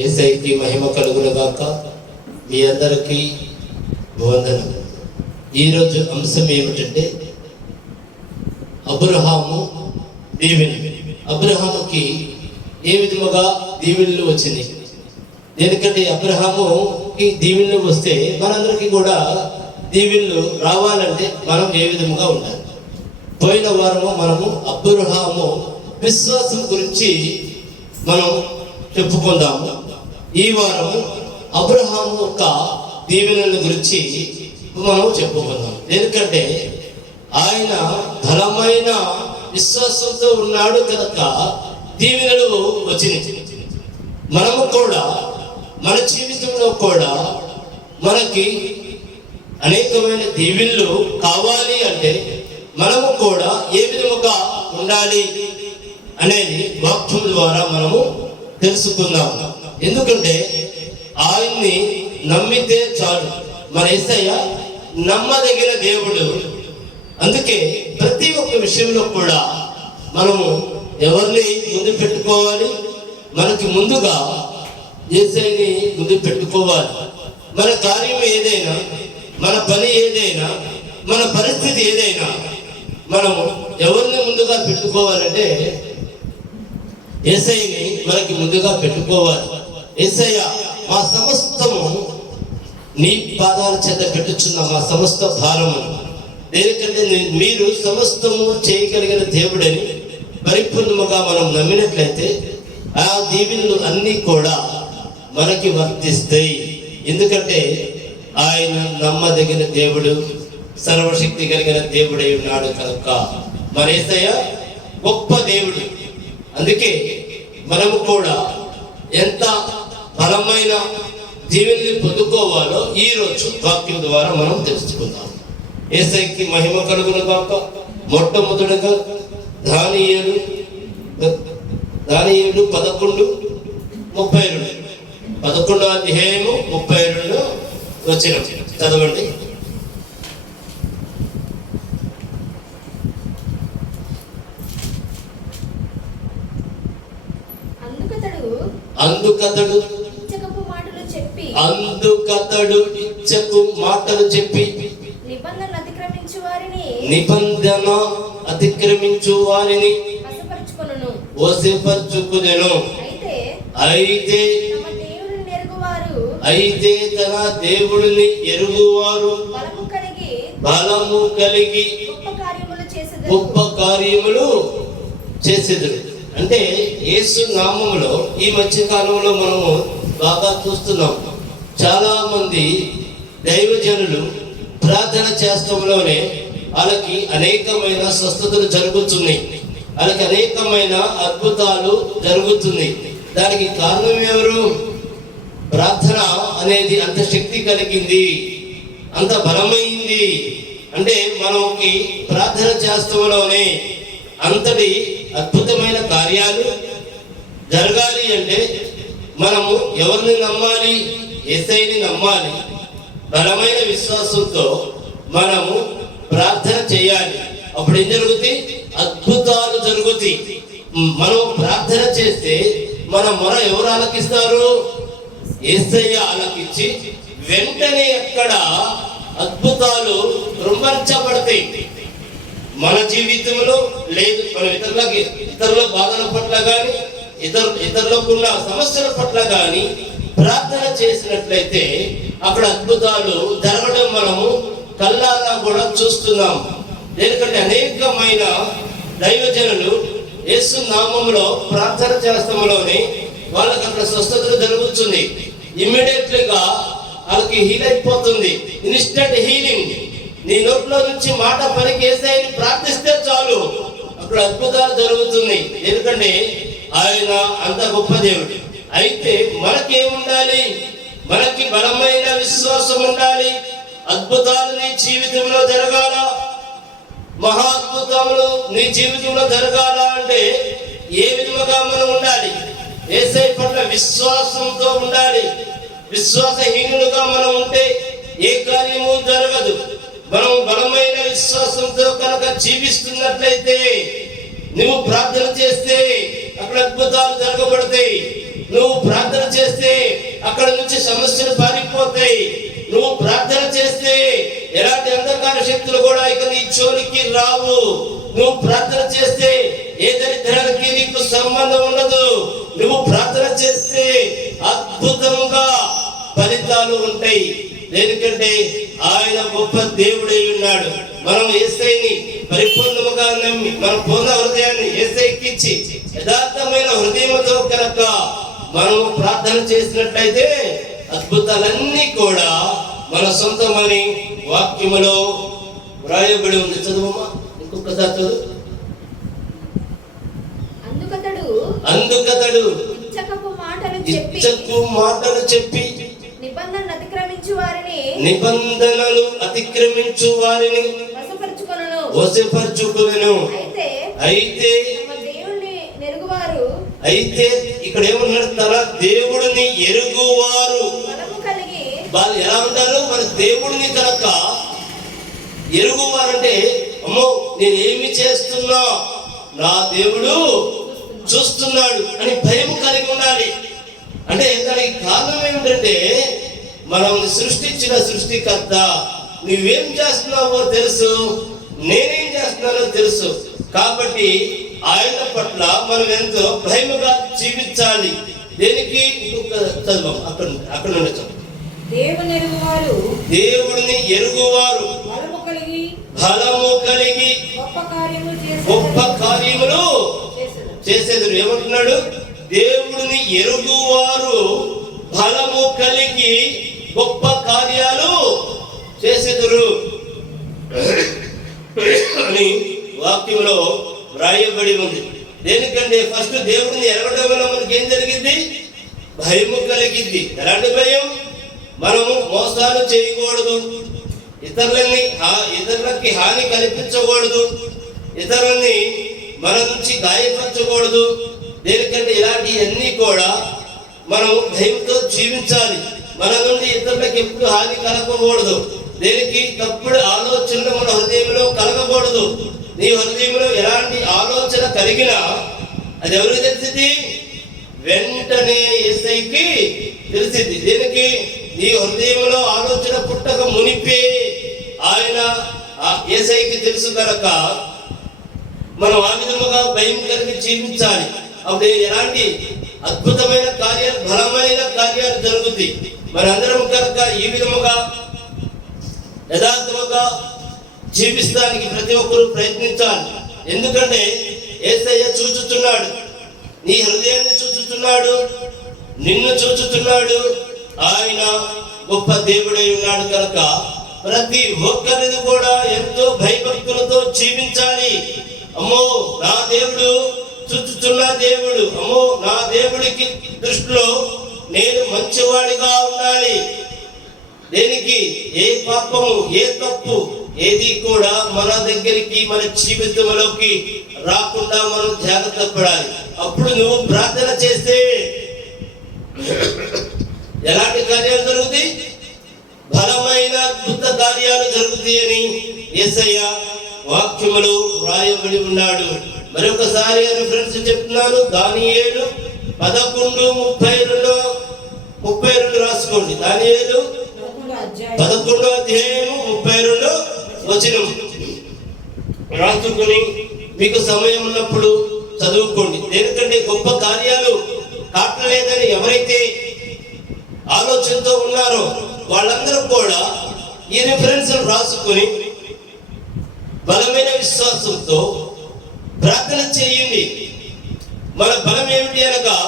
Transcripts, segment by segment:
యేసయ్యకి మహిమ కలుగును గాక. మీ అందరికీ వందనం. ఈరోజు అంశం ఏమిటంటే అబ్రహాము దీవెన. అబ్రహాముకి ఏ విధముగా దీవెనలు వచ్చింది? ఎందుకంటే అబ్రహాముకి దీవెనలు వస్తే మనందరికీ కూడా దీవెనలు రావాలంటే మనం ఏ విధముగా ఉండాలి? పోయిన వారము మనము అబ్రహాము విశ్వాసం గురించి మనం చెప్పుకుందాము. ఈ వారము అబ్రహాము యొక్క దీవెనల గురించి మనం చెప్పుకుందాం. ఎందుకంటే ఆయన బలమైన విశ్వాసంతో ఉన్నాడు కనుక దీవెనలు వచ్చినాయి. మనము కూడా మన జీవితంలో కూడా మనకి అనేకమైన దీవెనలు కావాలి అంటే మనము కూడా ఏ విధముగా ఉండాలి అనేది వాక్యం ద్వారా మనము తెలుసుకుందాం. ఎందుకంటే ఆయన్ని నమ్మితే చాలు. మన యేసయ్య నమ్మదగిన దేవుడు. అందుకే ప్రతి ఒక్క విషయంలో కూడా మనము ఎవరిని ముందు పెట్టుకోవాలి? మనకి ముందుగా యేసయ్యని ముందు పెట్టుకోవాలి. మన కార్యం ఏదైనా, మన పని ఏదైనా, మన పరిస్థితి ఏదైనా మనము ఎవరిని ముందుగా పెట్టుకోవాలంటే యేసయ్యని మనకి ముందుగా పెట్టుకోవాలి. యేసయ్య మా సమస్తము నీ పాదాల చేత పెట్టుచున్న మా సమస్త భారము. ఎందుకంటే మీరు సమస్తము చేయగలిగిన దేవుడని పరిపూర్ణముగా మనం నమ్మినట్లయితే ఆ దీవెనలు అన్నీ కూడా మనకి వర్తిస్తాయి. ఎందుకంటే ఆయన నమ్మదగిన దేవుడు, సర్వశక్తి కలిగిన దేవుడై ఉన్నాడు కనుక మన యేసయ్య గొప్ప దేవుడు. అందుకే మనము కూడా ఎంత బలమైన దీవెనని పొందుకోవాలో ఈ రోజు వాక్యం ద్వారా మనం తెలుసుకుందాం. యేసయ్యకి మహిమ కలుగును గాక. మొట్టమొదటిగా దానియేలు 11:32 11వ అధ్యాయము 32 వచనం చదవండి. అందుకతడు ఇచ్చకు మాటలు చెప్పి నిబంధన అతిక్రమించు వారిని వశపరచుకొనెను. అయితే తన దేవుడిని ఎరుగువారు బలము కలిగి గొప్ప కార్యములు చేసేదరు. అంటే యేసు నామములో ఈ మధ్య కాలంలో మనము బాగా చూస్తున్నాం. చాలా మంది దైవజనులు ప్రార్థన చేష్టంలోనే వాళ్ళకి అనేకమైన స్వస్థతలు జరుగుతున్నాయి, వాళ్ళకి అనేకమైన అద్భుతాలు జరుగుతున్నాయి. దానికి కారణం ఎవరు? ప్రార్థన అనేది అంత శక్తి కలిగింది, అంత బలమైంది. అంటే మనకి ప్రార్థన చేష్టంలోనే అంతటి అద్భుతమైన కార్యాలు జరగాలి అంటే మనము ఎవరిని నమ్మాలి? యేసయ్యని నమ్మాలి. బలమైన విశ్వాసంతో మనము ప్రార్థన చేయాలి. అప్పుడు ఏం జరుగుతాయి? అద్భుతాలు జరుగుతాయి. మనం ప్రార్థన చేస్తే మన మొర ఎవరు ఆలకిస్తారు? యేసయ్య ఆలకించి వెంటనే అక్కడ అద్భుతాలు రుంబరించబడతాయి. మన జీవితంలో లేదు, మన ఇతరుల బాధల పట్ల కానీ ఇతరులకు ఉన్న సమస్యల పట్ల కానీ ప్రార్థన చేసినట్లయితే అక్కడ అద్భుతాలు జరగడం మనము కళ్ళారా కూడా చూస్తున్నాం. ఎందుకంటే అనేకమైన దైవజనులు యేసు నామములో ప్రార్థన చేస్తాములోనే వాళ్ళకి అక్కడ స్వస్థతలు జరుగుతుంది. ఇమ్మీడియట్లీగా వాళ్ళకి హీల్ అయిపోతుంది. Instant healing. నీ నోట్లో నుంచి మాట పలికి యేసయ్యని ప్రార్థిస్తే చాలు అక్కడ అద్భుతాలు జరుగుతుంది. ఎందుకంటే ఆయన అంత గొప్ప దేవుడు. అయితే మనకేముండాలి? మనకి బలమైన విశ్వాసం ఉండాలి. అద్భుతాలు నీ జీవితంలో జరగాల, మహా అద్భుతములు నీ జీవితంలో జరగాల అంటే ఏ విధముగా మనం ఉండాలి? యేసయ్య పట్ల విశ్వాసంతో ఉండాలి. విశ్వాసహీనులుగా మనం ఉంటే ఏ కార్యము జరగదు. మనం బలమైన విశ్వాసంతో కనుక జీవిస్తున్నట్లయితే, నువ్వు ప్రార్థన చేస్తే అక్కడ అద్భుతాలు జరగబడతాయి. నువ్వు ప్రార్థన చేస్తే అక్కడ నుంచి సమస్యలు పారిపోతాయి. నువ్వు ప్రార్థన చేస్తే ఎలాంటి అంధకార శక్తులు కూడా ఇక నీ చోలికి రావు. నువ్వు ప్రార్థన చేస్తే ఏ దరిద్రానికి నీకు సంబంధం ఉండదు. నువ్వు ప్రార్థన చేస్తే అద్భుతంగా ఫలితాలు ఉంటాయి. ఎందుకంటే ఆయన గొప్ప దేవుడై ఉన్నాడు. మనం యేసయ్యని పరిపూర్ణముగా నమ్మి మన పూర్ణ హృదయాన్ని యేసయ్యకి ఇచ్చి యథార్థమైన హృదయంతో కనుక మనము ప్రార్థన చేసినట్లయితే అద్భుతాలన్నీ కూడా మన సొంతమని వాక్యములో వ్రాయబడి ఉంది. చదువమ్మా, ఇంకొకసారి చదువు. అందుకతడు ఇచ్చకపు మాటలు చెప్పి నిబంధనలు అతిక్రమించు వారిని వశపరచుకొనెను. అయితే ఇక్కడ ఏమన్నాడు? తన దేవుడిని ఎరుగువారు వాళ్ళు ఎలా ఉంటారు? మన దేవుడిని కనుక ఎరుగువారంటే, అమ్మో నేను ఏమి చేస్తున్నా నా దేవుడు చూస్తున్నాడు అని భయం కలిగి ఉండాలి. అంటే దానికి కారణం ఏమిటంటే, మనం సృష్టించిన సృష్టికర్త నువ్వేం చేస్తున్నావో తెలుసు, నేనేం చేస్తున్నానో తెలుసు. కాబట్టి ఆయన పట్ల మనం ఎంతో భయముగా జీవించాలి. దేనికి? ఇంకొక చదువు అక్కడ నుండి చదువు. దేవుడిని ఎరుగువారు బలము కలిగి గొప్ప కార్యములు చేసేది. ఏమంటున్నాడు? దేవుడిని ఎరుగువారు బలము కలిగి గొప్ప కార్యాలు చేసేదురు అని వాక్యంలో వ్రాయబడి ఉంది. దేనికంటే ఫస్ట్ దేవుడిని ఎరగడం వల్ల మనకి ఏం జరిగింది? భయము కలిగింది. ఎలాంటి భయం? మనము మోసాలు చేయకూడదు, ఇతరులకి హాని కల్పించకూడదు, ఇతరులని మన నుంచి గాయపరచకూడదు. దేనికంటే ఇలాంటివన్నీ కూడా మనం భయంతో జీవించాలి. మన నుండి ఇతరులకు ఎప్పుడు హాని కలగకూడదు. దేనికి? తప్పుడు ఆలోచనలు మన హృదయంలో కలగకూడదు. నీ హృదయంలో ఎలాంటి ఆలోచన కలిగినా అది ఎవరికి తెలిసింది? వెంటనే యేసయ్యకి తెలిసింది. దీనికి నీ హృదయంలో ఆలోచన పుట్టక మునిపే ఆయన యేసయ్యకి తెలుసు కనుక మనం ఆ విధముగా భయం కలిగి జీవించాలి. అప్పుడు ఎలాంటి అద్భుతమైన కార్యాలు, బలమైన కార్యాలు జరుగుతాయి. మనందరం కనుక ఈ విధముగా యథార్థముగా జీవిస్తానికి ప్రతి ఒక్కరూ ప్రయత్నించాలి. ఎందుకంటే యేసయ్య చూచుతున్నాడు, నీ హృదయాన్ని చూచుతున్నాడు, నిన్ను చూచుతున్నాడు. ఆయన గొప్ప దేవుడై ఉన్నాడు కనుక ప్రతి ఒక్కరిని కూడా ఎంతో భయభక్తులతో జీవించాలి. అమ్మో నా దేవుడు చూచుతున్న దేవుడు, అమ్మో నా దేవుడికి దృష్టిలో నేను మంచివాడిగా ఉండాలి. దేనికి? ఏ పాపము, ఏ తప్పు ఏది కూడా మన దగ్గరికి, మన జీవితంలోకి రాకుండా మనం జాగ్రత్త పడాలి. అప్పుడు నువ్వు ప్రార్థన చేస్తే ఎలాంటి కార్యాలు జరుగుతాయి? బలమైన అద్భుత కార్యాలు జరుగుతాయని యేసయ్య వాక్యములు వ్రాయబడి ఉన్నాడు. మరొకసారి రిఫరెన్స్ చెప్తున్నాను. దానియేలు 11:32 రాసుకోండి. దానియేలు 11:32 రాసుకుని మీకు సమయం ఉన్నప్పుడు చదువుకోండి. దేనికంటే గొప్ప కార్యాలు కావట్లేదని ఎవరైతే ఆలోచనతో ఉన్నారో వాళ్ళందరూ కూడా ఈ రిఫరెన్స్ రాసుకుని బలమైన విశ్వాసంతో ప్రార్థన చేయండి. మన బలం ఏమిటి అనగా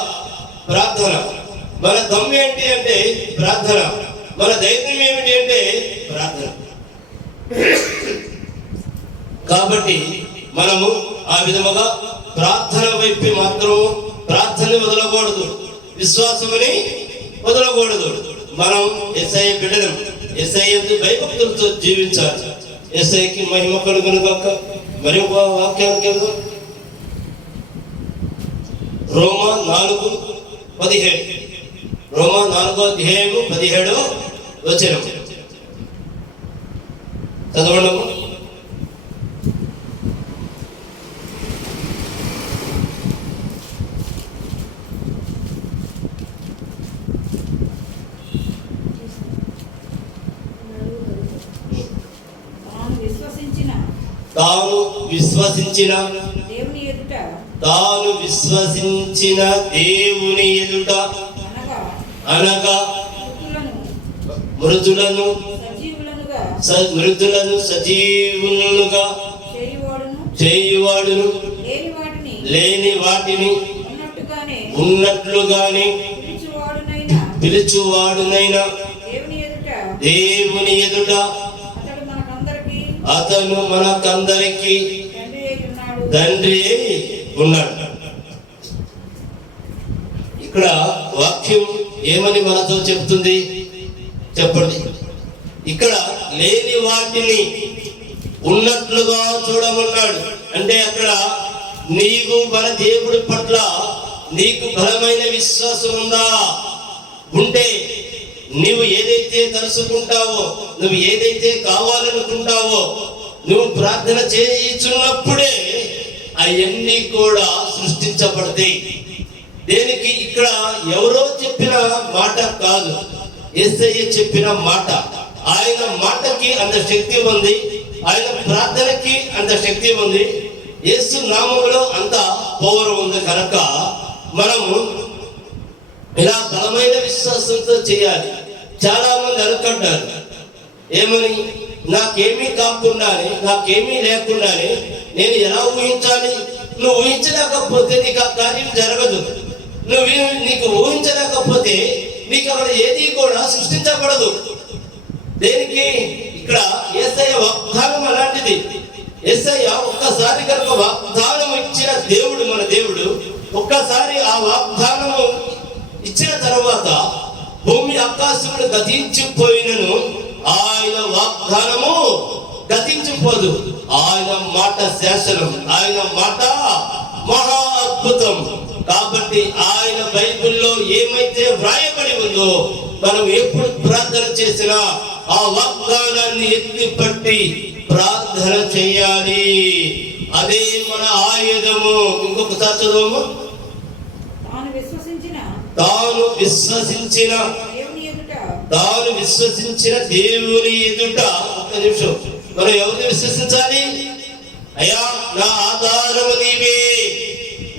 ప్రార్థన. మన దమ్ము ఏంటి అంటే ప్రార్థన. మన ధైర్యం ఏమిటి అంటే ప్రార్థన. కాబట్టి మనము ఆ విధముగా ప్రార్థన వైపు మాత్రం ప్రార్థన వదలకూడదు, విశ్వాసమని వదలకూడదు. మనం యేసయ్య బిడ్డలం, యేసయ్య భయభక్తులతో జీవించాలి. యేసయ్యకి మహిమ కలుగును గాక. మరి ఒక వాక్యానికి వెళ్దాం. రోమా 4:17. రోమా 4:17 చదవడము. తాను విశ్వసించిన దేవుని ఎదుట దేవుని ఎదుట అనగా మృతులను మృతులను సజీవులుగా చేయువాడును లేని వాటిని ఉన్నట్లుగానే పిలుచువాడునైనా దేవుని ఎదుట అతను మనకందరికి తండ్రి అయి ఉన్నాడు. ఇక్కడ వాక్యం ఏమని మనతో చెప్తుంది చెప్పండి. ఇక్కడ లేని వాటిని ఉన్నట్లుగా చూడమన్నాడు. అంటే అక్కడ నీకు మన దేవుడి పట్ల నీకు బలమైన విశ్వాసం ఉందా? ఉంటే నువ్వు ఏదైతే తలుసుకుంటావో, నువ్వు ఏదైతే కావాలనుకుంటావో, నువ్వు ప్రార్థన చేయుచున్నప్పుడే అవన్నీ కూడా సృష్టించబడతాయి. దేనికి? ఇక్కడ ఎవరో చెప్పిన మాట కాదు, యేసయ్య చెప్పిన మాట. ఆయన మాటకి అంత శక్తి ఉంది, ఆయన ప్రార్థనకి అంత శక్తి ఉంది, యేసు నామములో అంత పవర్ ఉంది. కనుక మనము ఇలా బలమైన విశ్వాసంతో చేయాలి. చాలా మంది అనుకుంటారు ఏమని, నాకేమీ కాకుండానే, నాకేమీ లేకుండానే నేను ఎలా ఊహించాలి? నువ్వు ఊహించలేకపోతే నీకు ఆ కార్యం జరగదు. నీకు ఊహించలేకపోతే నీకు అక్కడ ఏది కూడా సృష్టించబడదు. దేనికి? ఇక్కడ యేసయ్య వాగ్దానం అలాంటిది. యేసయ్య ఒక్కసారి కనుక వాగ్దానం ఇచ్చిన దేవుడు, మన దేవుడు ఒక్కసారి ఆ వాగ్దానము ఇచ్చిన తర్వాత భూమి ఆకాశములు గతించిపోయినను ఆయన వాగ్దానము గతించిపోదు. ఆయన మాట శాసనం, ఆయన మాట మహా అద్భుతం. కాబట్టి ఆయన బైబిల్లో ఏమైతే వ్రాయబడి ఉందో మనం ఎప్పుడు ప్రార్థన చేసినా ఆ వాగ్దానాన్ని ఎత్తి పట్టి ప్రార్థన చేయాలి. అదే మన ఆయుధము. ఇంకొకసారి చదువు. తాను విశ్వసించిన దేవుని ఎదుట. ఒక్క నిమిషం, మనం ఎవరిని విశ్వసించాలి? అయ్యా నా ఆధారము నీవే,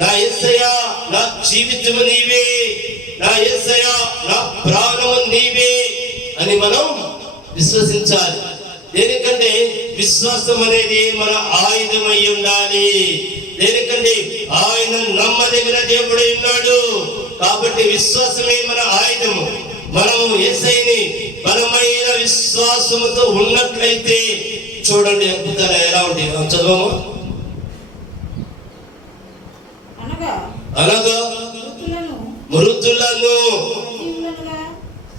నా యేసయ్యా నా జీవితము నీవే, నా యేసయ్యా నా ప్రాణము నీవే అని మనం విశ్వసించాలి. దేనికంటే విశ్వాసం అనేది మన ఆయుధమై ఉండాలి. దేనికంటే ఆయన నమ్మదగిన దేవుడై ఉన్నాడు. కాబట్టి విశ్వాసమే మన ఆయుధము. మనము యేసయ్యని బలమైన విశ్వాసముతో ఉన్నట్లయితే చూడండి అద్భుతాలు ఎలా ఉంటాయి. చదవము. అనగా మృతులను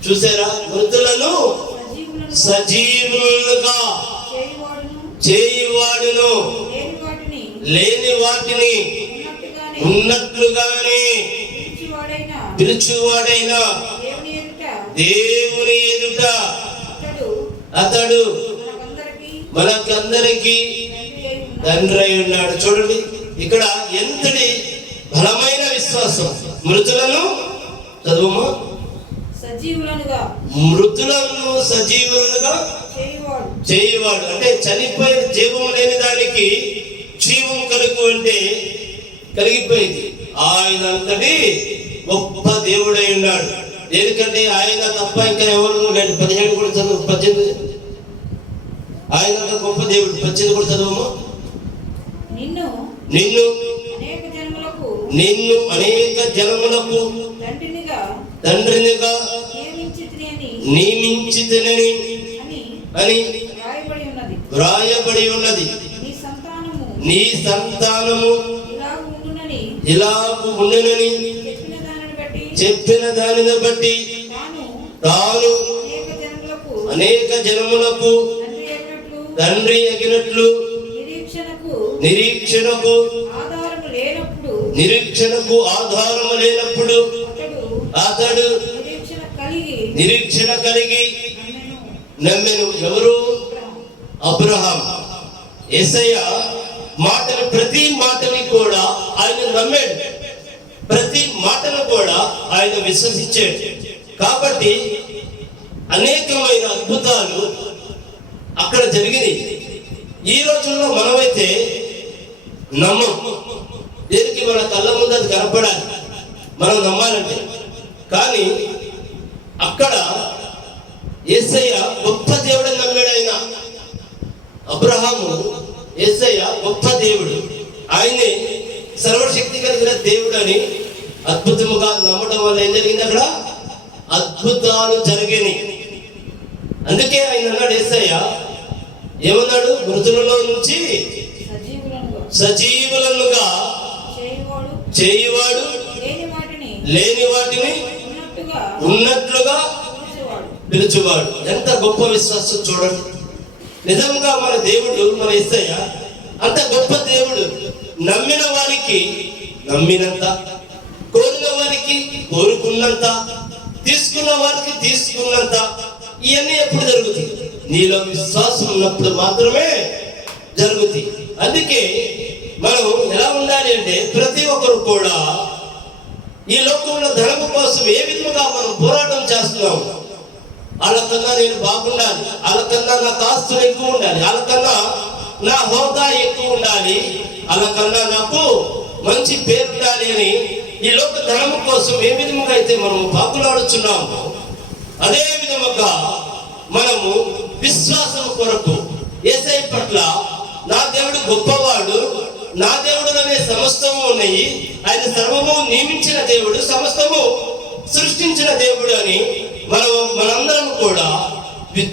చూసారా? మృతులను సజీవులుగా చేయువాడును లేని వాటిని ఉన్నట్లుగానే పిలుచువాడైనా దేవుని ఎదుట అతడు మనకందరికి తండ్రి అయి ఉన్నాడు. చూడండి ఇక్కడ ఎంతటి బలమైన విశ్వాసం. మృతులను చదువు. మృతులను సజీవులుగా చేయువాడు. అంటే చనిపోయిన జీవం లేని దానికి జీవం కలిగిపోయింది. ఆయన అంతటి గొప్ప దేవుడై ఉన్నాడు. ఎందుకంటే ఆయన తప్ప ఇంకా ఎవరు లేడు. 17 కూడా చదువు. 18 ఆయన గొప్ప దేవుడు. 18 కూడా చదువు. నిన్ను అనేక జనములకు తండ్రినిగా నియమించితినని అని వ్రాయబడి ఉన్నది. నీ సంతానము ఇలాగు ఉండునని చెప్పిన దానిని బట్టి తాను అనేక జనములకు తండ్రి అగినట్లు నిరీక్షణకు ఆధారము లేనప్పుడు అతడు నిరీక్షణ కలిగి నమ్మెను. ఎవరు? అబ్రహాం. యేసయ్య మాటలు, ప్రతి మాటని కూడా ఆయన నమ్మాడు. ప్రతి మాటను కూడా ఆయన విశ్వసించాడు. కాబట్టి అనేకమైన అద్భుతాలు అక్కడ జరిగినాయి. ఈ రోజుల్లో మనమైతే నమ్మం. దేనికి? మన కళ్ళ ముందు అది కనపడాలి, మనం నమ్మాలంటే. కానీ అక్కడ యేసయ్య గొప్ప దేవుడని నమ్మాడు ఆయన. అబ్రహాము యేసయ్య గొప్ప దేవుడు, ఆయనే సర్వశక్తి కలిగిన దేవుడు అని అద్భుతముగా నమ్మడం వల్ల ఏం జరిగింది? అక్కడ అద్భుతాలు జరిగినాయి. అందుకే ఆయన అన్నాడు, యేసయ్య ఏమన్నాడు? మృతులలో నుంచి సజీవులనుగా చేయువాడు, లేని వాటిని ఉన్నట్లుగా పిలుచువాడు. ఎంత గొప్ప విశ్వాసం చూడండి. నిజంగా మన దేవుడు, మన యేసయ్య అంత గొప్ప దేవుడు. నమ్మిన వారికి నమ్మినంత, కోరిన వారికి కోరుకున్నంత, తీసుకున్న వారికి తీసుకున్నంత. ఇవన్నీ ఎప్పుడు జరుగుతాయి? నీలో విశ్వాసం ఉన్నప్పుడు మాత్రమే జరుగుతాయి. అందుకే మనం ఎలా ఉండాలి అంటే, ప్రతి ఒక్కరు కూడా ఈ లోకంలో ధనము కోసం ఏ విధంగా మనం పోరాటం చేస్తున్నాం. వాళ్ళకన్నా నేను బాగుండాలి, వాళ్ళకన్నా నాకు ఆస్తులు ఎక్కువ ఉండాలి, వాళ్ళకన్నా నా హోదా ఎక్కువ ఉండాలి, వాళ్ళకన్నా నాకు మంచి పేరు ఉండాలి అని ఈ లోక ధనము కోసం ఏ విధంగా అయితే మనం పాకులాడుచున్నామో, అదే విధముగా మనము విశ్వాసం కొరకు యేసయ్య పట్ల, నా దేవుడు గొప్పవాడు, నా దేవుడులోనే సమస్తము ఉన్నాయి, ఆయన సర్వము నియమించిన దేవుడు, సమస్తము సృష్టించిన దేవుడు అని మనందరం కూడా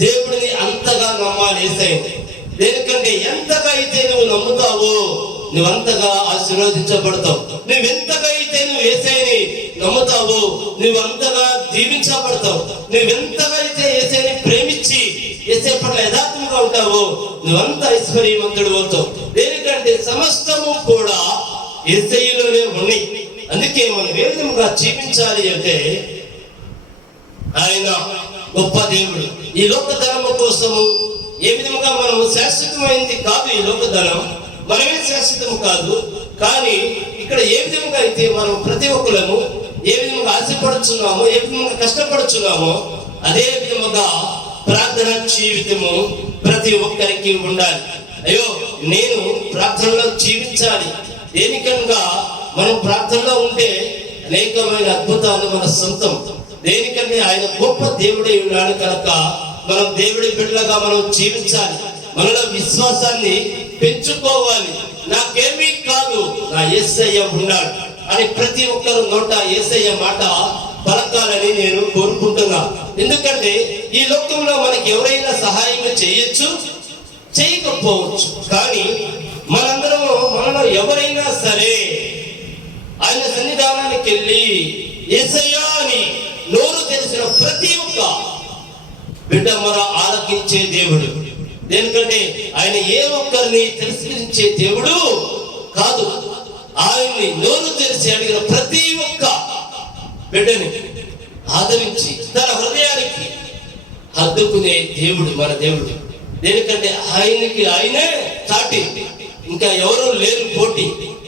దేవుడిని అంతగా నమ్మాలి. యేసయ్యని దేనికంటే ఎంతగా అయితే నువ్వు నమ్ముతావో నువ్వంతగా ఆశీర్వదించబడతావు. నువ్వెంతగా అయితే నువ్వు యేసయ్యని నమ్ముతావో నువ్వంతగా దీవించబడతావు. నువ్వెంతగా అయితే యేసయ్యని ప్రేమించి యేసయ్య పట్ల యథార్థంగా ఉంటావో నువ్వంత ఐశ్వర్యవంతుడు అవుతావు. దేనికంటే సమస్తము కూడా యేసయ్యలోనే ఉన్నాయి. అందుకే మనం ఏ విధంగా జీవించాలి అంటే, ఆయన గొప్ప దేవుడు. ఈ లోక ధనము కోసము ఏ విధంగా మనం శాశ్వతమైంది కాదు ఈ లోక ధనం, మనమే శాశ్వతము కాదు. కానీ ఇక్కడ ఏ విధంగా అయితే మనం ప్రతి ఒక్కరము ఏ విధంగా ఆశపడుచున్నామో, ఏ విధంగా కష్టపడుచున్నామో, అదే విధముగా ప్రార్థన జీవితము ప్రతి ఒక్కరికి ఉండాలి. అయ్యో నేను ప్రార్థనలో జీవించాలి. దేనికనగా మనం ప్రార్థనలో ఉంటే అనేకమైన అద్భుతాలు మన సొంతం. దేనికంటే ఆయన గొప్ప దేవుడై ఉన్నాడు కనుక మనం దేవుడి బిడ్డలుగా మనం జీవించాలి. మనలో విశ్వాసాన్ని పెంచుకోవాలి. నాకేమీ కాదు, నా యేసయ్య ఉన్నాడు అని ప్రతి ఒక్కరు నోట యేసయ్య మాట పలకాలని నేను కోరుకుంటున్నా. ఎందుకంటే ఈ లోకంలో మనకి ఎవరైనా సహాయం చేయొచ్చు, చేయకపోవచ్చు. కానీ మనందరము మనలో ఎవరైనా సరే ఆయన సన్నిధానానికి వెళ్ళి యేసయ్యా అని నోరు తెలిసిన ప్రతి ఒక్క బిడ్డ మొర ఆలకించే దేవుడు. దేనికంటే ఆయన ఏ ఒక్కరిని తిరస్కరించే దేవుడు కాదు. ఆయన్ని నోరు తెరిచి అడిగిన ప్రతి ఒక్క బిడ్డని ఆదరించి తన హృదయానికి హద్దుకునే దేవుడు మన దేవుడు. దేనికంటే ఆయనకి ఆయనే చాటి, ఇంకా ఎవరు లేరు పోటీ.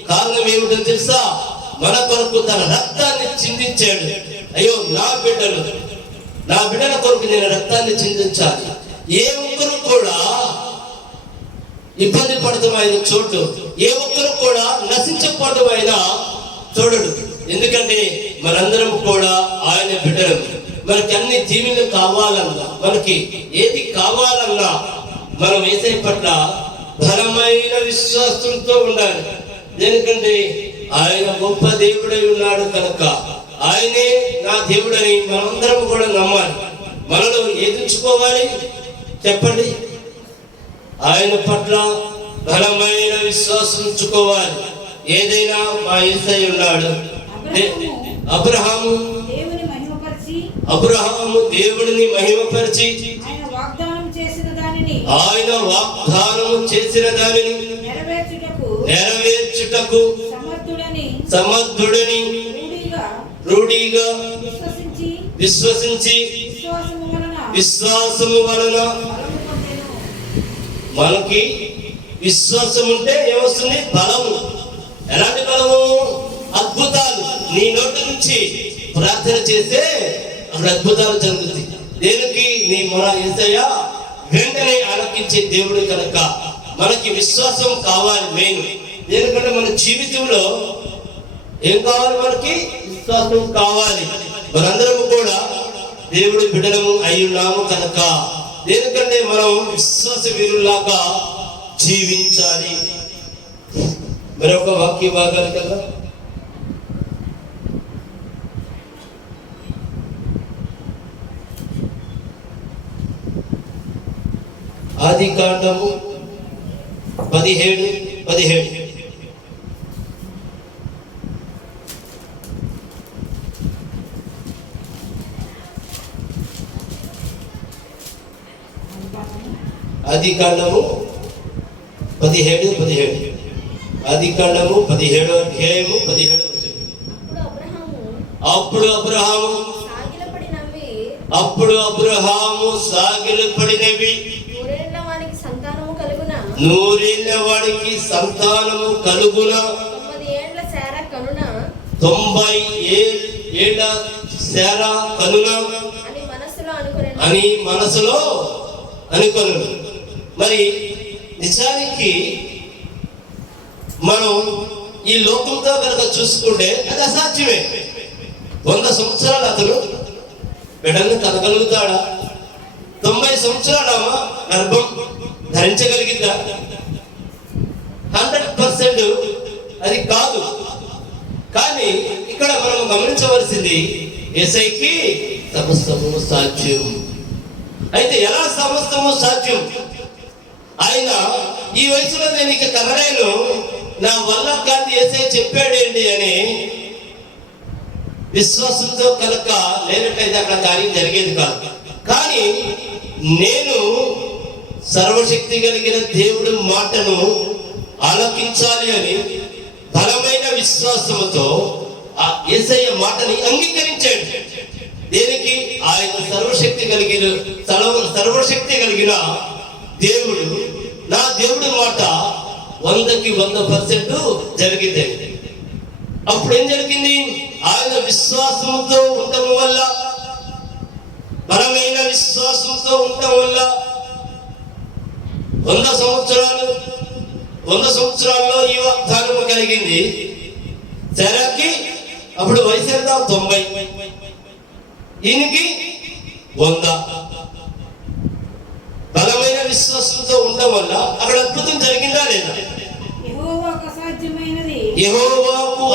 కారణం ఏమిటో తెలుసా? మన కొరకు తన రక్తాన్ని చిందించాడు. అయ్యో నా బిడ్డల కొరకు నేను రక్తాన్ని చిందించాలి. ఏ ఒక్కరు కూడా ఇబ్బంది పడటం ఆయన చోటు, ఏ ఒక్కరు కూడా నశించకపోవడం ఆయన చూడడు. ఎందుకంటే మనందరం కూడా ఆయన బిడ్డలు. మనకి అన్ని దీవెనలు కావాలన్నా, మనకి ఏది కావాలన్నా మనం యేసయ్య పట్ల బలమైన విశ్వాసంతో ఉండాలి. ఎందుకంటే ఆయన గొప్ప దేవుడై ఉన్నాడు కనుక ఆయనే నా దేవుడని మనందరం కూడా నమ్మాలి. మనలో ఏదించుకోవాలి చెప్పండి? ఆయన పట్ల బలమైన విశ్వాసం ఉంచుకోవాలి. ఏదైనా మా యేసయ్య ఉన్నాడు. అబ్రహాము దేవుడిని మహిమపరిచి ఆయన వాగ్దానం చేసిన దానిని నెరవేర్చుటకు సమర్థుడని రూఢిగా విశ్వసించి విశ్వాసము వలన మనకి విశ్వాసం ఉంటే ఏమొస్తుంది? బలము. ఎలాంటి బలము? అద్భుతాలు. నీ నోటి నుంచి ప్రార్థన చేస్తే అక్కడ అద్భుతాలు జరుగుతాయి. దేనికి? నీ మొర యేసయ్య వెంటనే ఆలకించే దేవుడు కనుక మనకి విశ్వాసం కావాలి మెయిన్. ఎందుకంటే మన జీవితంలో ఏం కావాలి? మనకి విశ్వాసం కావాలి. మనందరం కూడా దేవుడి బిడ్డలము అయ్యున్నాము కనుక ఎందుకంటే మనం విశ్వాస వీరులాగా జీవించాలి. మరొక వాక్య భాగాలు కదా, ఆదికాండము 17:17. ఆదికాండము 17:17. ఆదికాండము 17వ అధ్యాయము 17వ వచనం. అప్పుడు అబ్రహాము సాగిలపడినవి నూరేళ్ల వాడికి సంతానము కలుగున 90 ఏళ్ల శారా కనున అని మనసులో అనుకొను. మరి నిజానికి మనం ఈ లోకంతో కనుక చూసుకుంటే అది అసాధ్యమే. 100 సంవత్సరాలు అతను బిడ్డను కనగలుగుతాడా? 90 సంవత్సరాలు గర్భం ధరించగలిగిందా? 100% అది కాదు. కానీ ఇక్కడ మనం గమనించవలసింది యేసయ్యకి సమస్తము సాధ్యం. అయితే ఎలా సమస్తము సాధ్యం? ఆయన ఈ వయసులో నేను ఇక కనలేను, నా వల్ల కాదు యేసయ్య చెప్పాడేంటి అని విశ్వాసంతో కనుక లేనట్లయితే అక్కడ కార్యం జరిగేది కాదు. కానీ నేను సర్వశక్తి కలిగిన దేవుడి మాటను ఆలకించాలి అని బలమైన విశ్వాసముతో ఆ యేసయ్య మాటని అంగీకరించాడు. దేనికి? ఆయన సర్వశక్తి కలిగిన దేవుడు, నా దేవుడి మాట 100కి 100% జరిగింది. అప్పుడు ఏం జరిగింది? ఆయన విశ్వాసంతో ఉండటం వల్ల, బలమైన విశ్వాసంతో ఉండటం వల్ల 100 సంవత్సరాల్లో ఈ వాగ్దానము కలిగింది. శారాకి అప్పుడు వయసు ఎంత? 90. ఈయనకి 100. బలమైన విశ్వాసంతో ఉండడం వల్ల అక్కడ అద్భుతం జరిగిందా లేదా? యెహోవాకు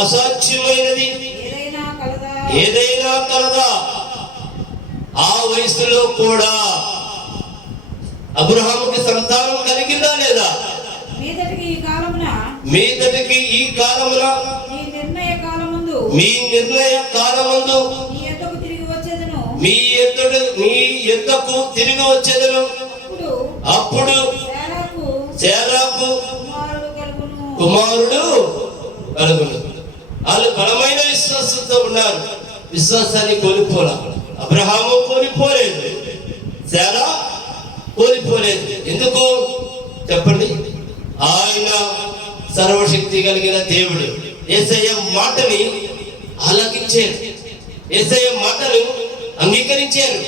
అసాధ్యమైనది ఏదైనా కలదా? ఆ వయసులో కూడా అబ్రహాముకి సంతానం కలిగిందా లేదా? మీదటికి ఈ కాలమున మీ నిర్ణయ కాలమందు మీ యొద్దకు తిరిగి వచ్చేదను. అప్పుడు శారాకు కుమారుడు కలుగును. వాళ్ళు బలమైన విశ్వాసంతో ఉన్నారు. విశ్వాసాన్ని కోల్పోలా. అబ్రహాము కోల్పోలేదు, శారా కోల్పోలేదు. ఎందుకు చెప్పండి? ఆయన సర్వశక్తి కలిగిన దేవుడు. యేసయ్య మాటని ఆలకించారు, యేసయ్య మాటను అంగీకరించారు.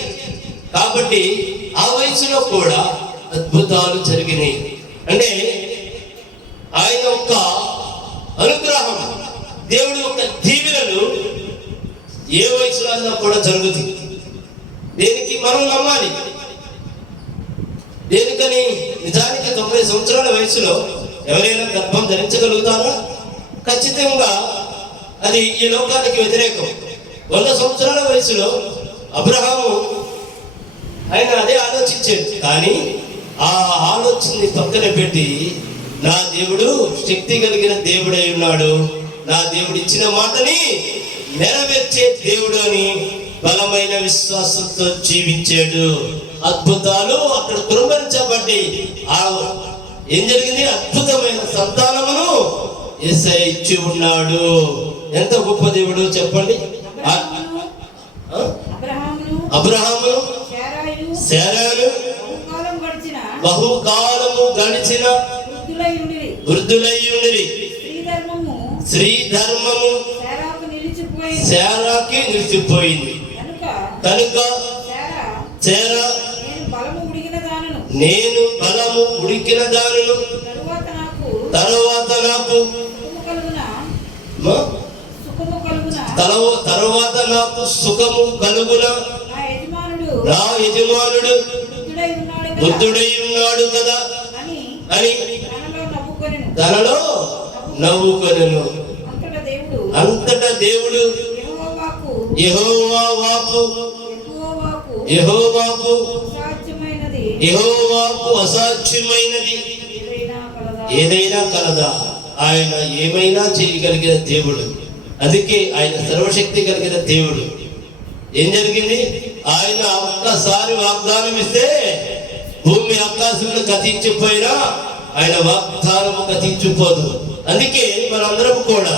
కాబట్టి ఆ వయసులో కూడా అద్భుతాలు జరిగినాయి. అంటే ఆయన యొక్క అనుగ్రహం, దేవుడి యొక్క దీవెనలు ఏ వయసులో కూడా జరుగుతుంది. దేనికి మనం నమ్మాలి? దేనికని? నిజానికి 90 సంవత్సరాల వయసులో ఎవరైనా గర్భం ధరించగలుగుతారా? ఖచ్చితంగా అది ఈ లోకానికి వ్యతిరేకం. 100 సంవత్సరాల వయసులో అబ్రహాము ఆయన అదే ఆలోచించాడు. కానీ ఆ ఆలోచనని పక్కన పెట్టి నా దేవుడు శక్తి కలిగిన దేవుడై ఉన్నాడు, నా దేవుడు ఇచ్చిన మాటని నెరవేర్చే దేవుడు అని బలమైన విశ్వాసంతో జీవించాడు. అద్భుతాలు అక్కడ కురుమరించబడి ఏం జరిగింది? అద్భుతమైన సంతానమును యేసయ్య ఇచ్చి ఉన్నాడు. ఎంత గొప్ప దేవుడు చెప్పండి. అబ్రహామును శారాను బహుకాలము గడిచిన వృద్ధులయ్యుండిరి. స్త్రీ ధర్మము శారాకి నిలిచిపోయింది కనుక శారా నేను బలము ఉడికిన దానిను తరువాత నాకు తరువాత నాకు సుఖము కలుగున నా యజమానుడు బుద్ధుడై ఉన్నాడు కదా అని తనలో నవ్వుకొనెను. అంతటా దేవుడు యెహోవాకు అసాధ్యమైనది ఏదైనా కలదా? ఆయన ఏమైనా చేయగలిగిన దేవుడు. అందుకే ఆయన సర్వశక్తి కలిగిన దేవుడు. ఏం జరిగింది? ఆయన ఒక్కసారి వాగ్దానం ఇస్తే భూమి ఆకాశంలో గతించిపోయినా ఆయన వాగ్దానము గతించిపోదు. అందుకే మనందరం కూడా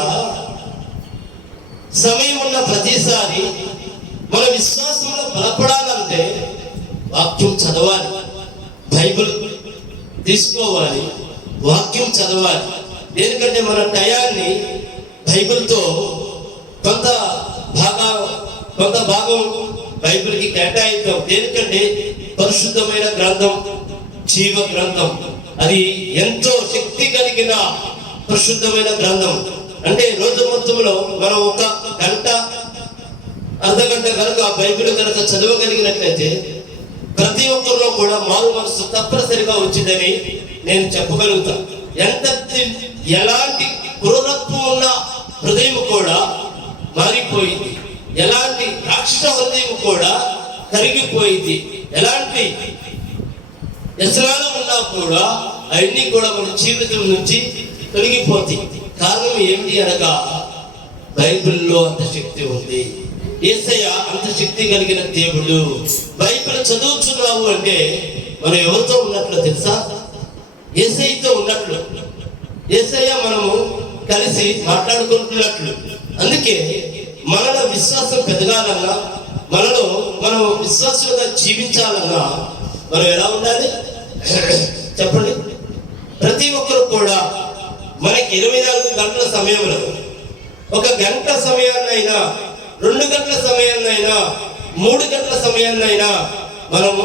సమయం ఉన్న ప్రతిసారి మన విశ్వాసంలో బలపడాలంటే వాక్యం చదవాలి, బైబిల్ తీసుకోవాలి, వాక్యం చదవాలి. ఎందుకంటే మన టయాన్ని బైబిల్తో కొంత భాగం బైబిల్కి కేటాయిద్దాం. ఎందుకంటే పరిశుద్ధమైన గ్రంథం, జీవ గ్రంథం, అది ఎంతో శక్తి కలిగిన పరిశుద్ధమైన గ్రంథం. అంటే రోజు మొత్తంలో మనం ఒక గంట అర్ధగంట కనుక బైబిల్ కనుక చదవగలిగినట్లయితే ప్రతి ఒక్కరిలో కూడా మారు మనసు తప్పనిసరిగా వచ్చిందని నేను చెప్పగలుగుతాను. ఎలాంటి క్రూరత్వం ఉన్న హృదయం కూడా మారిపోయింది, ఎలాంటి రాక్షస హృదయం కూడా కరిగిపోయింది, ఎలాంటి వ్యసనాలు ఉన్నా కూడా అవన్నీ కూడా మన జీవితం నుంచి తొలగిపోతాయి. కారణం ఏమిటి అనగా బైబిల్లో అంత శక్తి ఉంది. యేసయ్య అంత శక్తి కలిగిన దేవుడు. బైబిల్ చదువుతున్నావు అంటే మనం ఎవరితో ఉన్నట్లు తెలుసా? యేసయ్యతో ఉన్నట్లు. యేసయ్య మనము కలిసి మాట్లాడుకుంటున్నట్లు. అందుకే మనలో విశ్వాసం పెరగాలన్నా, మనలో మనం విశ్వాసంగా జీవించాలన్నా మనం ఎలా ఉండాలి చెప్పండి? ప్రతి ఒక్కరు కూడా మనకి 24 గంటల సమయంలో 1 గంట సమయాన్నైనా, 2 గంటల సమయాన్నైనా, 3 గంటల సమయాన్నైనా మనము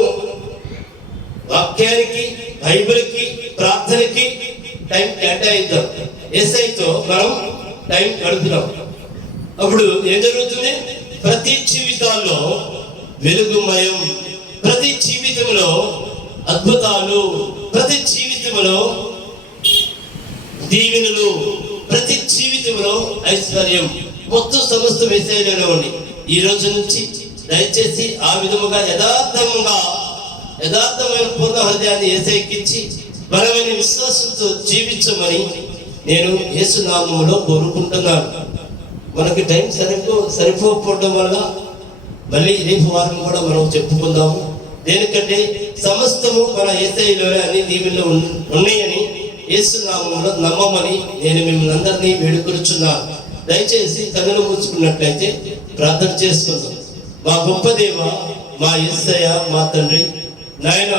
వాక్యానికి, బైబిల్కి, ప్రార్థనకి టైం కేటాయిద్దాం. యేసయ్యతో మనం టైం గడుపుదాం. అప్పుడు ఏం జరుగుతుంది? ప్రతి జీవితాల్లో వెలుగుమయం, ప్రతి జీవితంలో అద్భుతాలు, ప్రతి జీవితంలో దీవెనలు, ప్రతి జీవితంలో ఐశ్వర్యం, మొత్తం సమస్త యేసయ్యలోనే ఉంది. ఈ రోజు నుంచి దయచేసి ఆ విధముగా యథార్థమైన పూర్ణ హృదయాన్ని యేసయ్యకిచ్చి బలమైన విశ్వాసంతో జీవించమని నేను యేసు నామములో కోరుకుంటున్నాను. మనకి టైం సరిపోకపోవడం వల్ల మళ్ళీ రేపు వారం కూడా మనం చెప్పుకుందాము. దేనికంటే సమస్తము మన యేసయ్యలోనే అన్ని దీవెనలు ఉన్నాయని యేసు నామములో నమ్మమని నేను మిమ్మల్ని అందరినీ వేడుకొనుచున్నాను. దయచేసి కన్నులు మూసుకున్నట్లయితే ప్రార్థన చేసుకుందాం. మా గొప్ప దేవ, మా యేసయ్య, మా తండ్రి, నాయన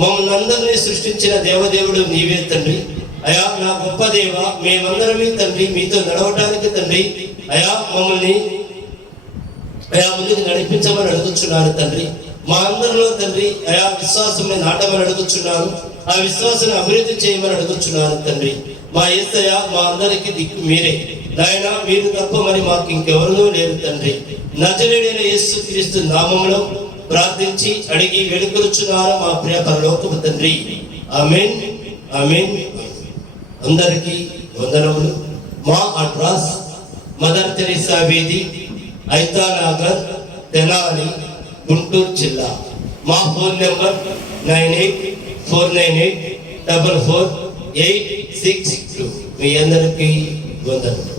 మమ్మల్ని అందరినీ సృష్టించిన దేవదేవుడు నీవే తండ్రి. అయా నా గొప్ప దేవ, మేమందరమే తండ్రి మీతో నడవటానికి తండ్రి అయా మమ్మల్ని ముందుకు నడిపించమని అడుగుచున్నాను తండ్రి. మా అందరిలో తండ్రి అయా విశ్వాసమే నాటమని అడుగుచున్నాను. ఆ విశ్వాసాన్ని అభివృద్ధి చేయమని అడుగుచున్నాను తండ్రి. మా యేసయ్య, మా అందరికీ దిక్కు మీరే నాయన. మీరు తప్ప మరి మాకు ఇంకెవరూ లేరు తండ్రి. నజరేయుడైన యేసుక్రీస్తు నామములో ప్రార్థించి అడిగి వేడుకొనుచున్నాను మా ప్రియ పరలోకపు తండ్రి. ఆమేన్, ఆమేన్. అందరికీ వందనములు. మా అడ్రస్ మదర్ తెరీసా వీధి, ఐతానగర్, తెనాలి, గుంటూరు జిల్లా. మా ఫోన్ నెంబర్ 9849844862. మీ అందరికీ వందనములు.